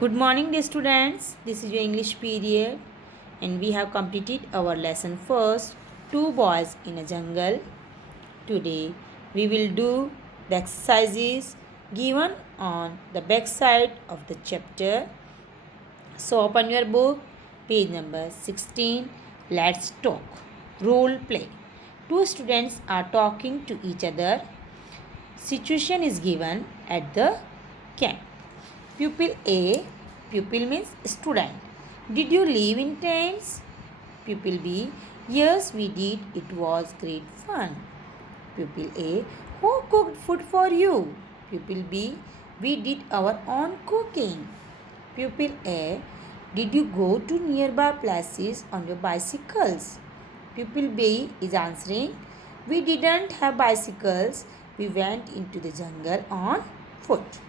Good morning, dear students. This is your English period, and we have completed our lesson first. Two boys in a jungle. Today, we will do the exercises given on the back side of the chapter. So, open your book, page number 16. Let's talk. Role play. Two students are talking to each other. Situation is given at the camp. Pupil A, pupil means student. Did you live in tents? Pupil B, yes, we did. It was great fun. Pupil A, who cooked food for you? Pupil B, we did our own cooking. Pupil A, did you go to nearby places on your bicycles? Pupil B is answering, we didn't have bicycles. We went into the jungle on foot.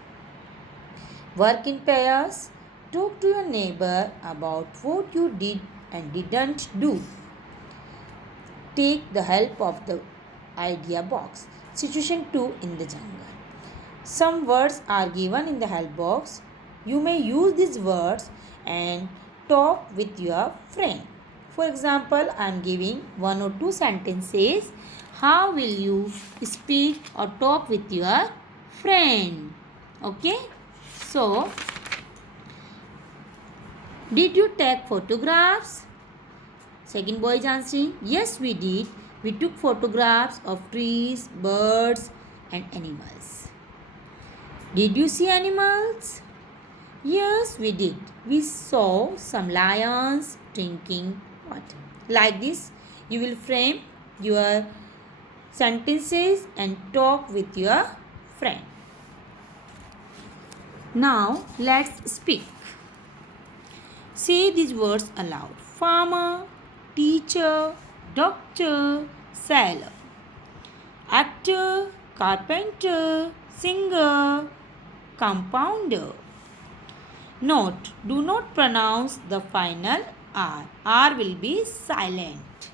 Work in pairs. Talk to your neighbor about what you did and didn't do. Take the help of the idea box. Situation 2 in the jungle. Some words are given in the help box. You may use these words and talk with your friend. For example, I am giving one or two sentences. How will you speak or talk with your friend? Okay? So, did you take photographs? Second boy is answering, yes, we did. We took photographs of trees, birds, and animals. Did you see animals? Yes, we did. We saw some lions drinking water. Like this, you will frame your sentences and talk with your friend. Now, let's speak. Say these words aloud. Farmer, teacher, doctor, sailor. Actor, carpenter, singer, compounder. Note, do not pronounce the final R. R will be silent.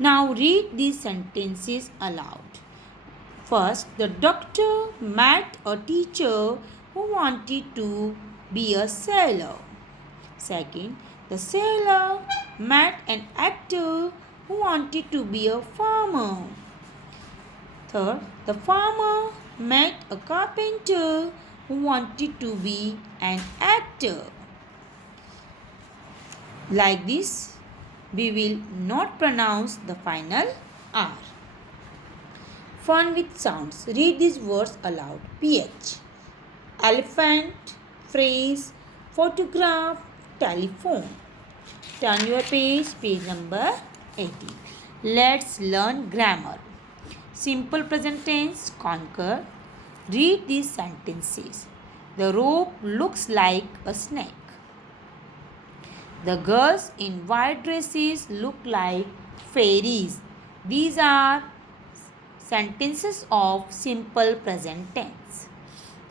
Now read these sentences aloud. First, the doctor met a teacher who wanted to be a sailor. Second, the sailor met an actor who wanted to be a farmer. Third, the farmer met a carpenter who wanted to be an actor. Like this, we will not pronounce the final R. Fun with sounds. Read these words aloud. PH. Elephant, phrase, photograph, telephone. Turn your page, page number 18. Let's learn grammar. Simple present tense, conquer. Read these sentences. The rope looks like a snake. The girls in white dresses look like fairies. These are sentences of simple present tense.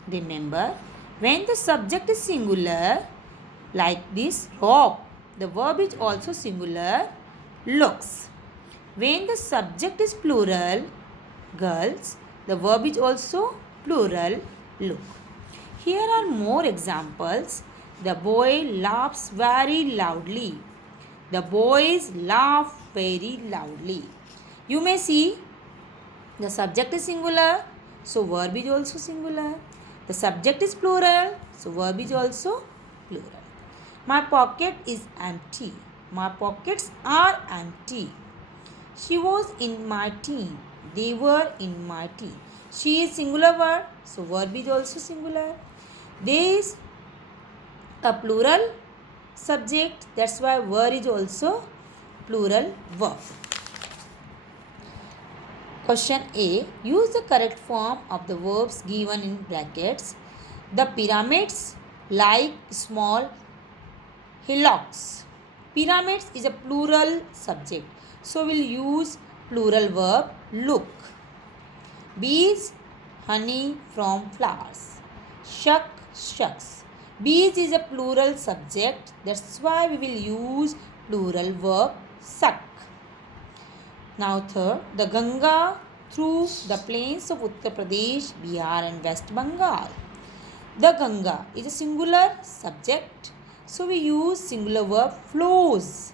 Remember, when the subject is singular, like this rope, the verb is also singular, looks. When the subject is plural, girls, the verb is also plural, look. Here are more examples. The boy laughs very loudly. The boys laugh very loudly. You may see the subject is singular, so verb is also singular. The subject is plural, so verb is also plural. My pocket is empty. My pockets are empty. She was in my team. They were in my team. She is singular word, so verb is also singular. There is a plural subject, that's why word is also plural verb. Question A. Use the correct form of the verbs given in brackets. The pyramids like small hillocks. Pyramids is a plural subject, so we'll use plural verb look. Bees, honey from flowers. Shuck, shucks. Bees is a plural subject, that's why we will use plural verb suck. Now third, the Ganga through the plains of Uttar Pradesh, Bihar and West Bengal. The Ganga is a singular subject, so we use singular verb flows.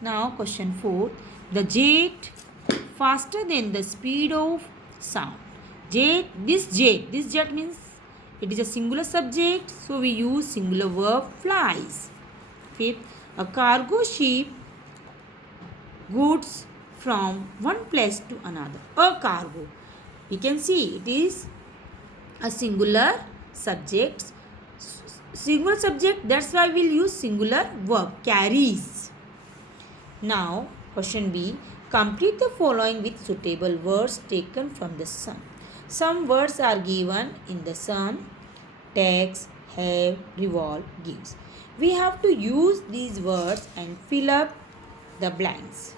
Now question 4. The jet faster than the speed of sound. This jet means it is a singular subject, so we use singular verb flies. Fifth, a cargo ship goods from one place to another. A cargo. You can see it is a singular subject. Singular subject, that's why we'll use singular verb carries. Now, question B. Complete the following with suitable words taken from the sum. Some words are given in the sum. Takes, have, revolve, gives. We have to use these words and fill up the blanks.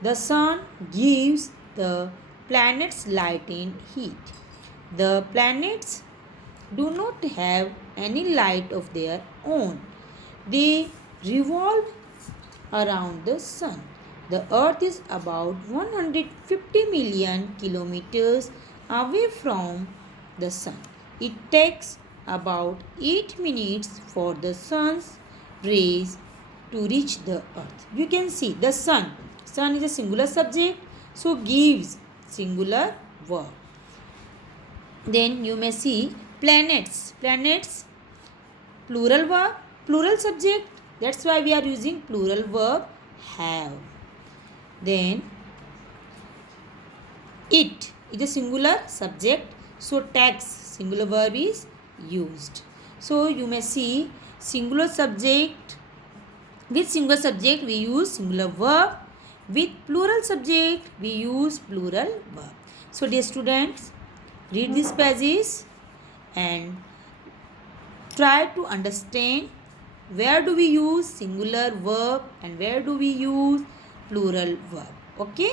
The sun gives the planets light and heat. The planets do not have any light of their own. They revolve around the sun. The earth is about 150 million kilometers away from the sun. It takes about 8 minutes for the sun's rays to reach the earth. You can see the sun. Sun is a singular subject, so gives singular verb. Then you may see planets. Planets, plural verb, plural subject. That's why we are using plural verb have. Then it is a singular subject, so takes singular verb is used. So you may see singular subject. With singular subject we use singular verb. With plural subject we use plural verb. So dear students, read these passages and try to understand where do we use singular verb and where do we use plural verb. Okay.